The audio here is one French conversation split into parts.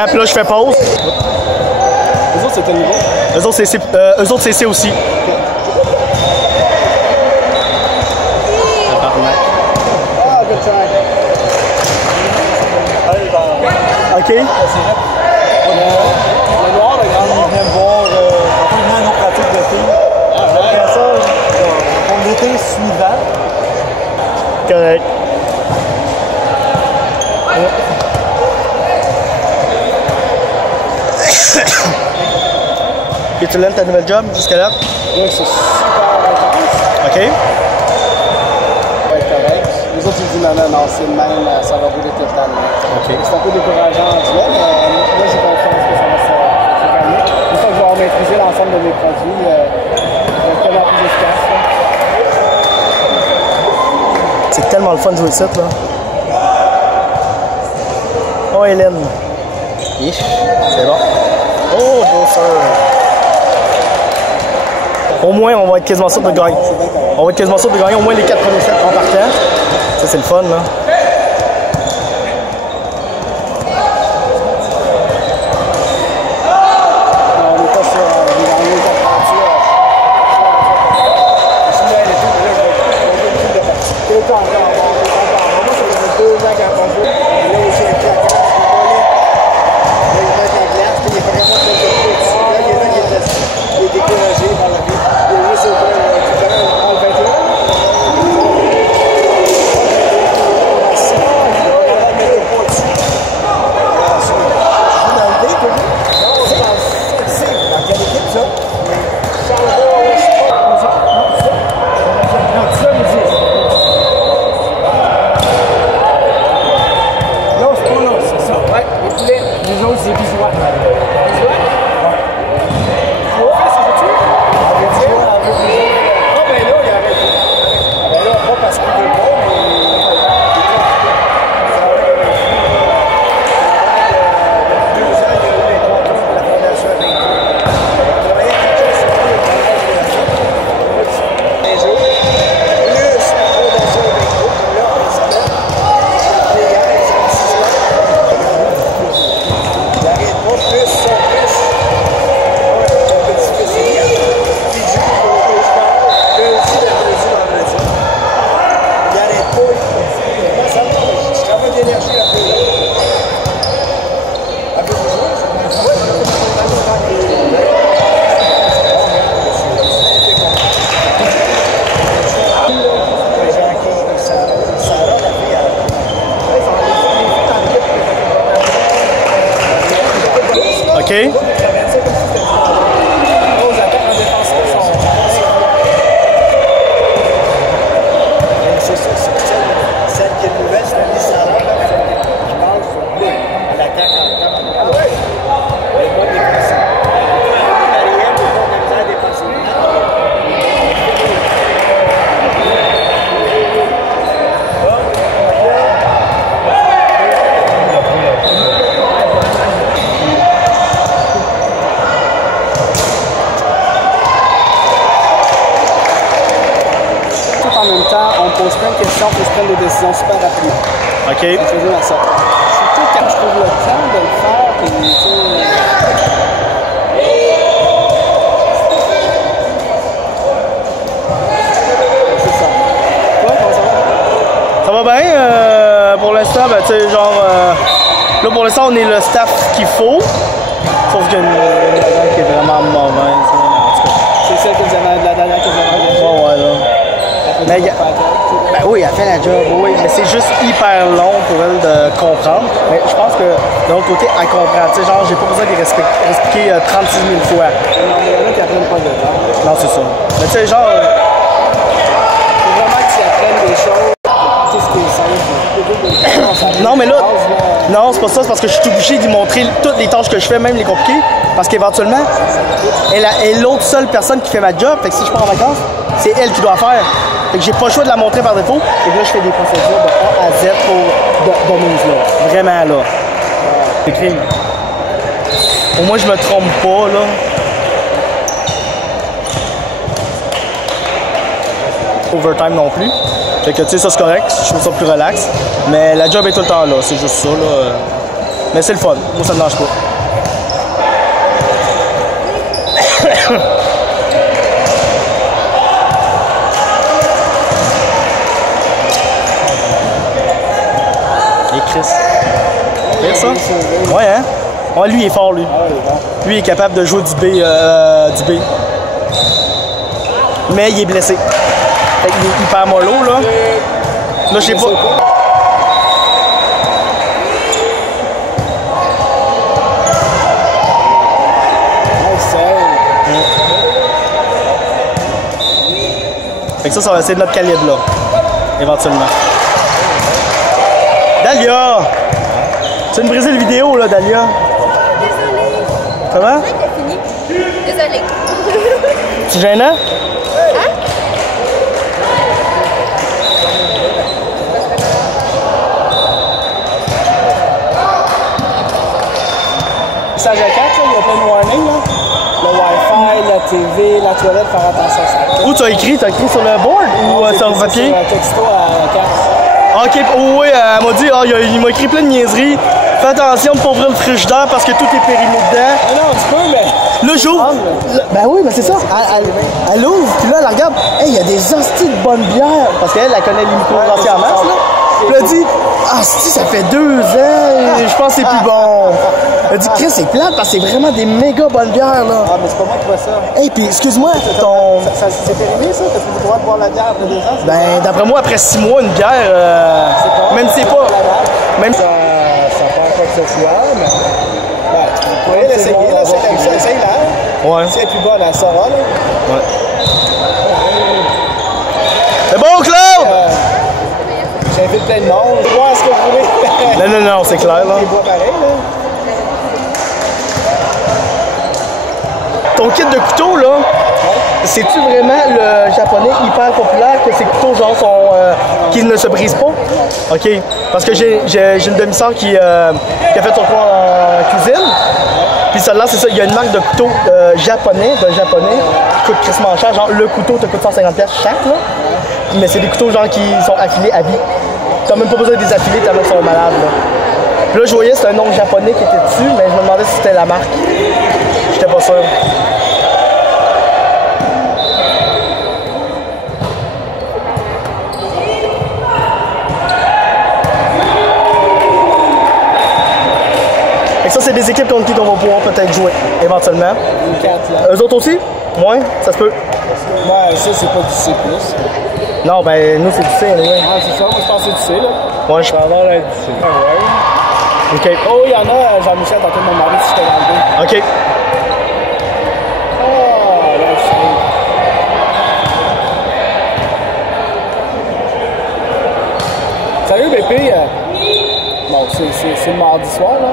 quand puis là, je fais pause. Eux autres, c'est quel niveau? Eux autres, c'est C aussi. Ah, good try. OK. Le noir, le grand, il vient me voir pratiquement nos pratiques de filles. Après ça, pour l'été suivant. Correct. Et tu l'aimes ta nouvelle job jusqu'à là? Oui, c'est super intense. OK. Ouais, correct. Les autres, ils disent non, c'est le même, ça va rouler tout le temps. OK. C'est un peu décourageant en duel, mais là, j'ai confiance que ça va se calmer. Une fois que je vais avoir maîtrisé l'ensemble de mes produits, je vais être tellement plus efficace. C'est tellement le fun de jouer ça, là. Oh, Hélène. Ish, c'est bon. Oh, beau sir. Au moins, on va être quasiment sûr de gagner. On va être quasiment sûr de gagner au moins les 4 premiers sets en partant. Ça, c'est le fun, là. On n'est pas sur les gagner comme partie. Je suis là, elle est tout, mais là, je vais plus de partie. Tout encore. Moi, ça fait 2 ans qu'elle n'a pas joué. Là aussi, avec la glace, là, il met la glace, il est vraiment très bien. Là, il y en a qui est découragé par la vie. Il est juste au point de en 21. OK. En même temps, on pose plein de questions et je prends des décisions super rapidement. OK. C'est toujours à ça. Surtout quand je trouve le temps de le faire, puis tu sais. C'est ça. Toi, comment ça va? Ça va bien. Pour l'instant, ben, tu sais, genre. Là, pour l'instant, on est le staff qu'il faut. Sauf qu'il y a une madame qui est vraiment mauvaise. En tout cas. C'est celle que vous avez de la dernière que vous avez. Ouais, ouais, là. Mais ben oui, elle fait la job, oui, mais c'est juste hyper long pour elle de comprendre. Mais je pense que de l'autre côté, elle comprend. Tu sais, genre, j'ai pas besoin de expliquer 36 000 fois. Non, mais il y en a qui apprennent pas de temps. Non, c'est ça. Mais tu sais, genre. Faut vraiment que tu apprennes des choses. Qu'est-ce qui est simple? Non, mais là. Non, c'est pas ça, c'est parce que je suis obligé d'y montrer toutes les tâches que je fais, même les compliquées. Parce qu'éventuellement, elle est l'autre seule personne qui fait ma job. Fait que si je pars en vacances, c'est elle qui doit faire. Fait que j'ai pas le choix de la montrer par défaut. Et là, je fais des procédures de A à Z pour Domino's là. Vraiment là. C'est crime. Au moins, je me trompe pas là. Overtime non plus. Fait que tu sais, ça c'est correct. Je trouve ça plus relax. Mais la job est tout le temps là. C'est juste ça là. Mais c'est le fun. Moi, ça me dérange pas. Et Chris. C'est ça? Ouais, hein? Ouais, lui, il est fort, lui. Lui, il est capable de jouer du B. Mais il est blessé. Fait qu'il est hyper mollo, là. Là, je sais pas. Fait que ça va essayer de notre calibre, là. Éventuellement. Dalia! Tu veux me briser le vidéo, là, Dalia? Désolée. Comment? Ouais, t'as fini. Désolée. C'est gênant? Hein? Message à 4, il y a plein de warnings. Là. Le Wi-Fi, la TV, la toilette, faire attention à ça. Où tu as écrit? Tu as écrit sur le board ou sur le papier? Sur un texto à 4. Ok, oh, oui, elle m'a dit, il m'a écrit plein de niaiseries. Fais attention de pas ouvrir le frigidaire parce que tout est périmé dedans. Non, tu peux, mais. Là, j'ouvre. Ben oui, mais c'est ça. Elle ouvre, puis là, elle regarde. Hey, il y a des hosties de bonnes bières. Parce qu'elle, elle connaît les micro-brasseries en masse, là. Puis elle dit, ça fait 2 ans, et je pense que c'est plus bon. Elle dit, Chris, c'est plate parce que c'est vraiment des méga bonnes bières, là. Ah, mais c'est pas moi qui vois ça. Hey, puis excuse-moi, C'est périmé, ça? T'as plus le droit de boire la bière après 2 ans? Ben, d'après moi, après 6 mois, une bière, même si c'est pas. Même Ça fait quoi que ce soit, mais. Ben, tu pourrais l'essayer, là, c'est comme ça, essaye-la. Ouais. Si elle est plus bonne, elle saura, là. Ouais. C'est bon, Claude! J'invite plein de monde. Voir ce que vous voulez. Non, c'est clair, là. Les bois pareil, là. Ton kit de couteau, là, c'est-tu vraiment le japonais hyper populaire que ces couteaux, genre, qui ne se brisent pas? OK. Parce que j'ai une demi-sœur qui a fait son cours en cuisine. Puis celle-là, c'est ça, il y a une marque de couteau japonais, qui coûte crissement cher. Genre, le couteau te coûte 150$ chaque, là. Mais c'est des couteaux, genre, qui sont affilés à vie. T'as même pas besoin de les affiler tellement ils sont malades, là. Puis là, je voyais, c'était un nom japonais qui était dessus, mais je me demandais si c'était la marque. J'étais pas sûr. Ça, c'est des équipes contre qui on va pouvoir peut-être jouer, éventuellement. Les 4, là. Eux autres aussi? Ouais, ça se peut. Ouais, ça, c'est pas du C+. Non, ben, nous, c'est du C, anyway. Ah, c'est ça, moi, je pense que c'est du C, là. Ouais, je Ça va avoir l'air du C. Ouais. OK. Oh, il y en a, Jean-Michel, tantôt, m'a demandé si j'étais dans le dos. OK. Oh, là, je sais. Salut, BP. Bon, c'est le mardi soir, là.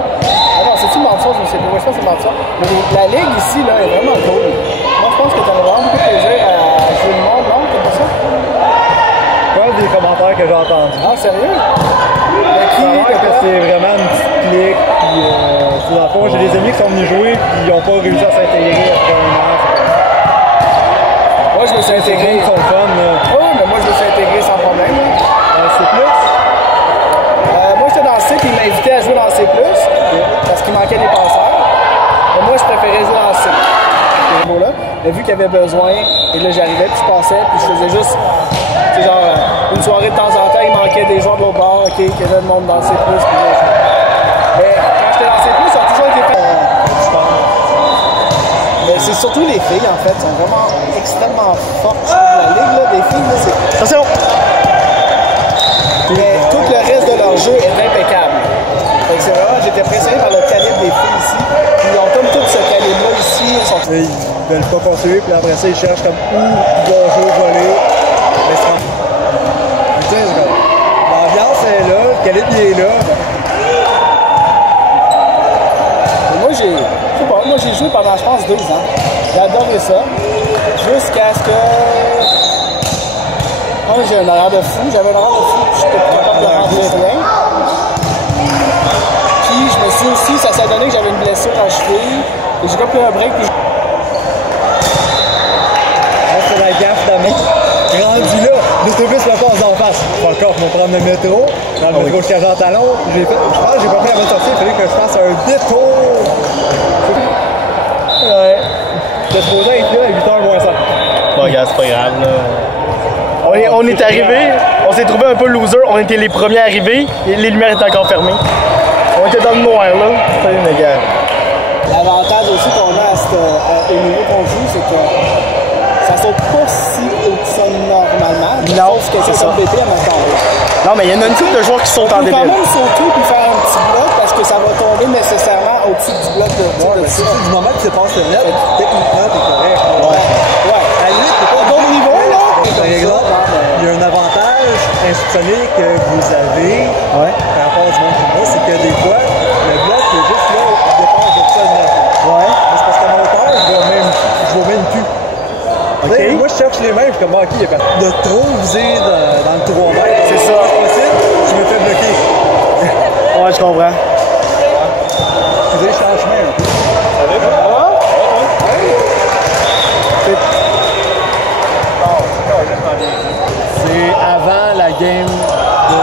Ah non, c'est-tu le mardi soir? Je sais pas. Je pense que c'est le mardi soir. Mais la ligue ici, là, est vraiment cool. Moi, je pense que t'aurais vraiment beaucoup de plaisir à jouer le monde, non? T'aimes pas ça? Pas des commentaires que j'ai entendus. Ah, sérieux? De qui? Ça a l'air que c'est vraiment une petite clique. Puis, dans le fond, j'ai des amis qui sont venus jouer puis ils n'ont pas réussi à s'intégrer après un an. Moi, je me suis intégré. Ils sont fun. Oh, mais moi, je me suis intégré sans problème. C'est plus. Moi, j'étais dans le C, puis il m'invitait à jouer dans C+, parce qu'il manquait des passeurs. Mais moi, je préférais jouer dans C. Là. Mais vu qu'il y avait besoin, et là, j'arrivais, puis je passais, puis je faisais juste, tu sais, genre, une soirée de temps en temps, il manquait des joueurs de l'autre bord, OK, qu'il y avait le monde dans C+, puis là, mais quand j'étais dans C+, ça a toujours été fait. Mais c'est surtout les filles, en fait, sont vraiment extrêmement fortes. Je trouve, la ligue, là, des filles, là, c'est... Attention! Mais tout le reste de leur jeu est impeccable. Fait que c'est vraiment, j'étais impressionné par le calibre des filles ici. Ils ont comme tout ce calibre-là ici. Ils veulent pas continuer, puis après ça, ils cherchent comme où ils vont jouer, voler. Mais c'est l'ambiance est là, le calibre il est là. Et moi, j'ai joué pendant, je pense, 2 ans. J'ai adoré ça. Jusqu'à ce que... j'ai un horaire de fou. J'avais un horaire de fou. Je n'étais pas capable de rentrer rien. Puis, je me suis aussi... Ça s'est donné que j'avais une blessure à la cheville. Et j'ai pas pris un break. Puis... C'est la gaffe d'Amé. Rendu là, l'autobus me passe en face. Encore, on va prendre le métro. Dans le métro jusqu'à Jean Talon, je pense que j'ai pas pris la bonne sortie, il fallait que je fasse un détour. Ouais. J'étais supposé être là à 8h moins 5. Bon, regarde, c'est pas grave, là. On est arrivés, on s'est trouvé un peu loser, on était les premiers arrivés, et les lumières étaient encore fermées. On était dans le noir, là. Salut, les gars. L'avantage aussi qu'on a au niveau qu'on joue, c'est que ça saute pas si haut que ça normalement. Non, sauf que c'est c'est ça. ça BT à maintenant. Non, mais il y en a une couple de joueurs qui sautent en On peut quand débile. même sauter puis faire un petit bloc parce que ça va tomber nécessairement au-dessus du bloc de Ouais, mais ça. c'est du moment que tu passes le net, techniquement, t'es correct. Ouais. À la limite, t'es pas Au bon niveau, là. Par exemple, il y a un avantage insoupçonné que vous avez par rapport au monde comme moi, c'est que des fois, le bloc est juste là au départ de ça. Ouais. Mais c'est parce qu'à mon hauteur, je vois même plus. OK. Moi, je cherche les mains, comme OK, il y a de trop viser dans le 3 mètres. C'est ça. C'est possible, je me fais bloquer. Ouais, je comprends. Excusez, je suis en chemin un peu. C'est avant la game de.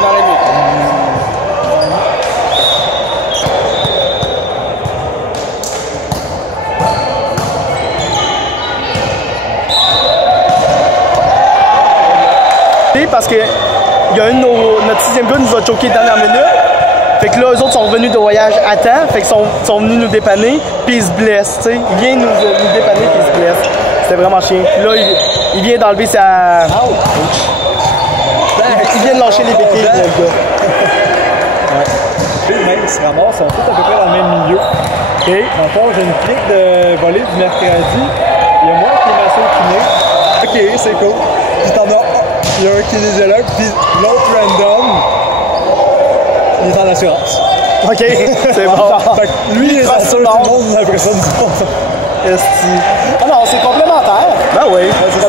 Dans les minutes. Parce que il y a notre 6e gars nous a choqué dernière minute. Fait que là, eux autres sont revenus de voyage à temps. Fait qu'ils sont venus nous dépanner. Puis ils se blessent, tu sais. Il vient nous dépanner puis ils se blessent. C'était vraiment chiant. Puis là, il vient d'enlever sa... Il vient de lâcher les béquilles, le gars. Les mêmes qui se ramassent sont tous à peu près dans le même milieu. OK. Dans le fond, j'ai une clique de volée du mercredi. Il y a moi qui est massé au kiné. OK, c'est cool. Puis t'en as un. Il y a un kinésiologue, puis l'autre random, il est en assurance. OK, c'est bon. Fait que lui, il est assure tout le monde, après ça, du monde. Esti. Ah non, c'est complémentaire. Ben oui. C'est